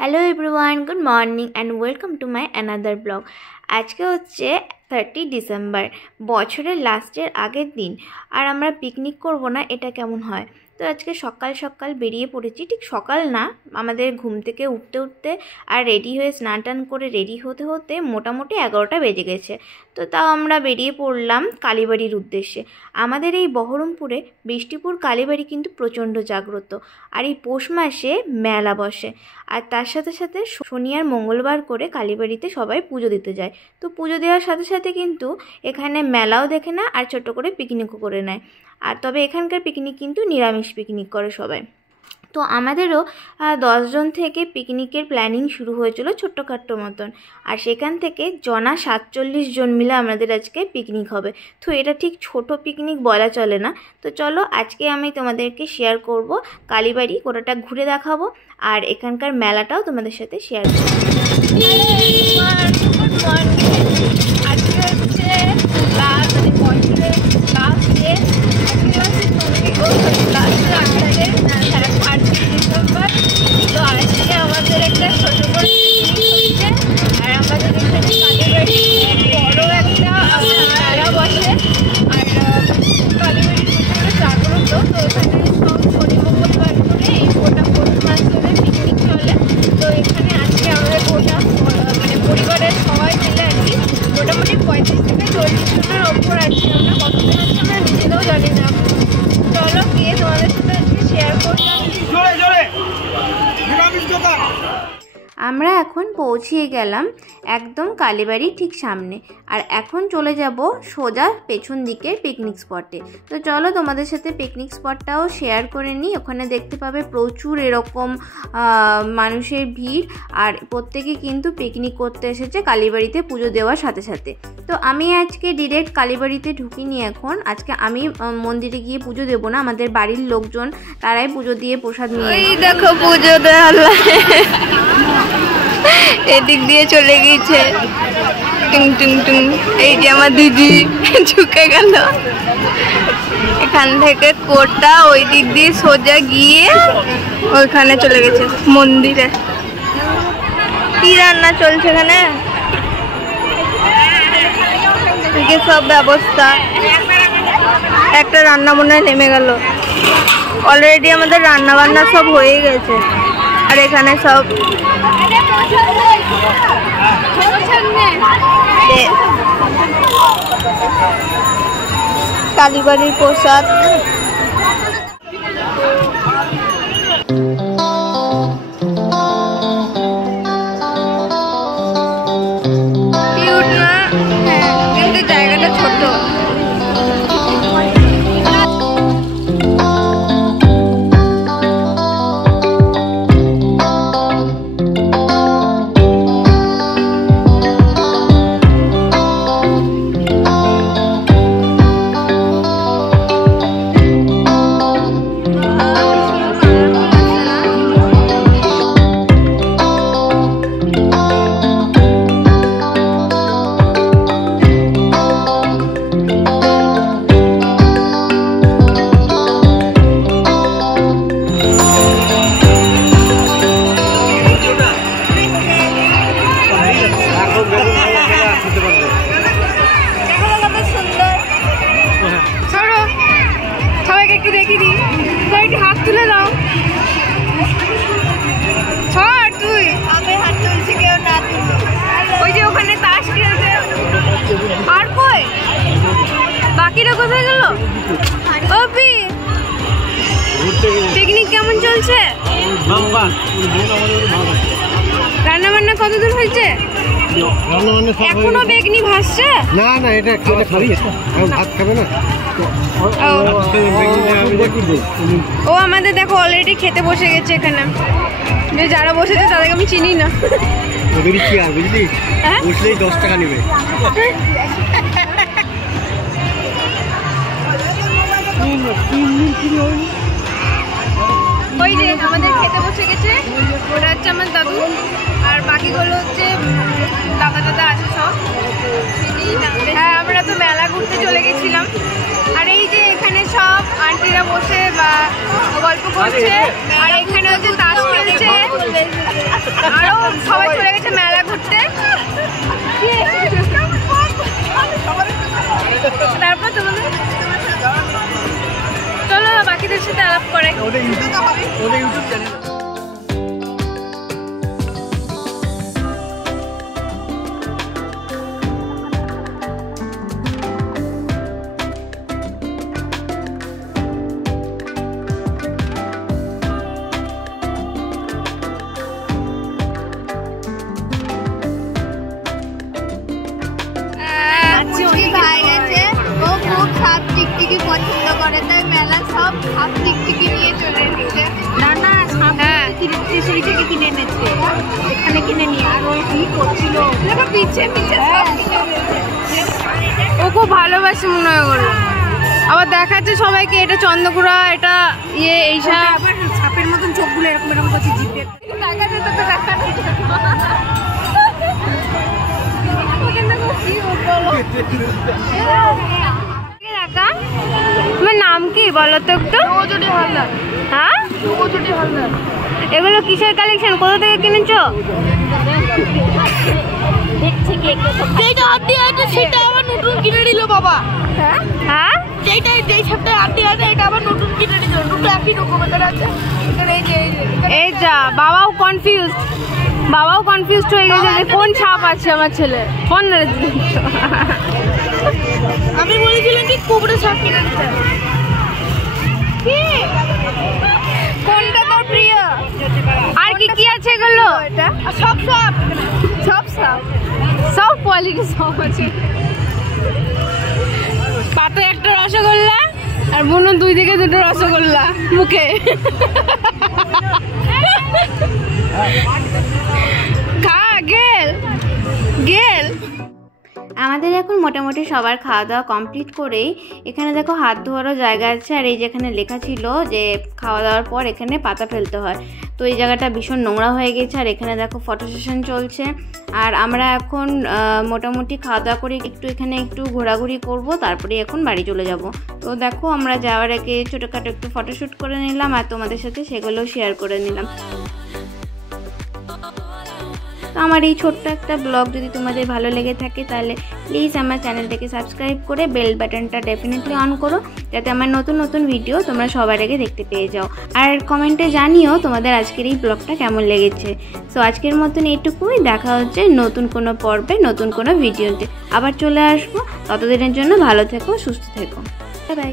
Hello everyone, good morning and welcome to my another blog. আজকে হচ্ছে 30 December, বছরের লাস্টের আগের দিন। আর আমরা পিকনিক করব না, এটা কেমন হয়? তো আজকে সকাল সকাল বেরিয়ে পড়েছি। ঠিক সকাল না, আমাদের ঘুম থেকে উঠতে আর রেডি হয়ে স্নান টান করে রেডি হতে হতে মোটামুটি 11টা বেজে গেছে। তো তাও আমরা বেরিয়ে পড়লাম কালীবাড়ির উদ্দেশ্যে। আমাদের এই বহরমপুরে বৃষ্টিপুর কালীবাড়ি কিন্তু প্রচণ্ড জাগ্রত। আর এই পৌষ মাসে মেলা বসে, আর তার সাথে সাথে শনি আর মঙ্গলবার করে কালীবাড়িতে সবাই পুজো দিতে যায়। তো পুজো দেওয়ার সাথে সাথে কিন্তু এখানে মেলাও দেখে না, আর ছোট্ট করে পিকনিকও করে নেয়। আর তবে এখানকার পিকনিক কিন্তু নিরামিষ পিকনিক করে সবাই। তো আমাদেরও 10 জন থেকে পিকনিকের প্ল্যানিং শুরু হয়েছিল ছোট্টখাট্টো মতন। আর সেখান থেকে জনা 47 জন মিলে আমাদের আজকে পিকনিক হবে। তো এটা ঠিক ছোট পিকনিক বলা চলে না। তো চলো আজকে আমি তোমাদেরকে শেয়ার করব কালীবাড়ি, গোটাটা ঘুরে দেখাবো, আর এখানকার মেলাটাও তোমাদের সাথে শেয়ার করবো। আজকে হচ্ছে ডিসেম্বর। তো আজকে আমাদের একটা ছোটো করে পিকনিক হচ্ছে, আর আমাদের এখানে কালীবাড়ি বড় একটা মেলা বসে। আর কালীবাড়ি প্রচুর জাগ্রত। তো এখানে সব শনি মঙ্গলবার করে এই গোটা পৌষ মাস ধরে পিকনিক চলে। তো এখানে আজকে আমাদের গোটা পরিবারের সবাই মিলে আর কি মোটামুটি 35 থেকে 40 জনের ওপর আছি। আমরা কতজন আছি আমরা নিজেরাও জানি না। চলো গিয়ে তোমাদের সাথে আজকে শেয়ার করলাম। আমরা এখন পৌঁছিয়ে গেলাম একদম কালীবাড়ির ঠিক সামনে, আর এখন চলে যাব সোজা পেছন দিকের পিকনিক স্পটে। তো চলো তোমাদের সাথে পিকনিক স্পটটাও শেয়ার করে নিই। ওখানে দেখতে পাবে প্রচুর এরকম মানুষের ভিড়, আর প্রত্যেকে কিন্তু পিকনিক করতে এসেছে কালীবাড়িতে পুজো দেওয়ার সাথে সাথে। তো আমি আজকে ডিরেক্ট কালীবাড়িতে ঢুকিনি। এখন আজকে আমি মন্দিরে গিয়ে পুজো দেবো না, আমাদের বাড়ির লোকজন তারাই পুজো দিয়ে প্রসাদ নিয়ে। এই দেখো পুজো দেওয়া এদিক দিয়ে চলে গিয়েছে টুং টুং টুং। এই যে আমার দিদি ঝুঁকে গেল। এখান থেকে কোটা ওই দিক দিয়ে সোজা গিয়ে ওইখানে চলে গেছে মন্দিরে। কি রান্না চলছে এখানে? সব ব্যবস্থা, একটা রান্না মনে হয় নেমে গেল। অলরেডি আমাদের রান্না বান্না সব হয়ে গেছে, আর এখানে সব কালীবাড়ির প্রসাদ। কিন্তু জায়গাটা ছোট। বাকিরা কোথায় গেল? অপি, পিকনিক কেমন চলছে? রান্না বান্না কত দূর হয়েছে? এখনো বেগনি ভাসছে? না না, এটা খাবি, ভাত খাবে না। ও আমাদের দেখো অলরেডি খেতে বসে গেছে। এখানে যারা বসেছে তাদেরকে আমি চিনি না। ওদেরই কি আর বুঝলি, বসলেই 10 টাকা নেবে। ওই যে আমাদের খেতে বসে গেছে, ওটা হচ্ছে আমার দাদু, আর বাকিগুলো হচ্ছে দাদা আছে সব। হ্যাঁ, আমরা তো মেলা ঘুরতে চলে গেছিলাম। আর এই যে এখানে সব আন্টিরা বসে গল্প করছে, আর এখানে হচ্ছে তাস খেলছে, আরো সবাই চলে গেছে মেলা ঘুরতে। তারপর তোমাদের চলো বাকিদের সাথে আলাপ করে। ওদের ইউটিউব চ্যানেল। পছন্দ করে তাই মেলা সব সাপ টিকটিকি নিয়ে চলে এসেছে। না না স্টেশনারি থেকে কিনে এনেছে, এখানে কিনে নিয়ে। আর ওই কি করছিল পিছে পিছে ও খুব ভালোবাসে মনে হয় ওগুলো। আবার দেখাচ্ছে সবাইকে এটা চন্দ্রকুড়া, এটা এইসব আবার সাপের মতন চোখগুলো এরকম এরকম করছে জিভে। দেখা যেত তো দেখা তোমার নাম কি বলো তো একটু? হ্যাঁ, এগুলো কিসের কালেকশন, কোথা থেকে কিনেছো? সেটা আবার নতুন কিনে নিল বাবা। হ্যাঁ, যেই সপ্তাহে আনতে আছে এটা আবার নতুন কিনে নিল। দুটো একই রকমের আছে। এই যা, বাবাও কনফিউজড হয়ে গেছে যে কোন ছাপ আছে আমার ছেলে। ফোন আমি বলেছিলাম কি কোবরা সাপ কিনে নিতে। কোনটা তোর প্রিয়? আর কি কি আছে এগুলো? সব কোয়ালিটি সব আছে। পাতে একটা রসগোল্লা আর বোনু দুই দিকে দুটো রসগোল্লা মুখে। খা গেল। আমাদের এখন মোটামুটি সবার খাওয়া দাওয়া কমপ্লিট করেই এখানে দেখো হাত ধোয়ারও জায়গা আছে, আর এই যেখানে লেখা ছিল যে খাওয়া দাওয়ার পর এখানে পাতা ফেলতে হয়, তো এই জায়গাটা ভীষণ নোংরা হয়ে গেছে। আর এখানে দেখো ফটো সেশন চলছে, আর আমরা এখন মোটামুটি খাওয়া দাওয়া করে এখানে একটু ঘোরাঘুরি করব, তারপরে এখন বাড়ি চলে যাব। তো দেখো আমরা যাওয়ার আগে ছোটোখাটো একটু ফটোশ্যুট করে নিলাম, আর তোমাদের সাথে সেগুলো শেয়ার করে নিলাম। তো আমার এই ছোট্ট একটা ব্লগ যদি তোমাদের ভালো লেগে থাকে তাহলে প্লিজ আমার চ্যানেলটাকে সাবস্ক্রাইব করে বেল বাটনটা ডেফিনেটলি অন করো, যাতে আমার নতুন নতুন ভিডিও তোমরা সবার আগে দেখতে পেয়ে যাও। আর কমেন্টে জানিও তোমাদের আজকের এই ব্লগটা কেমন লেগেছে। সো আজকের মতন এইটুকুই, দেখা হচ্ছে নতুন কোনো পর্বে নতুন কোনো ভিডিওতে। আবার চলে আসবো, ততদিনের জন্য ভালো থেকো, সুস্থ থেকো, বাই বাই।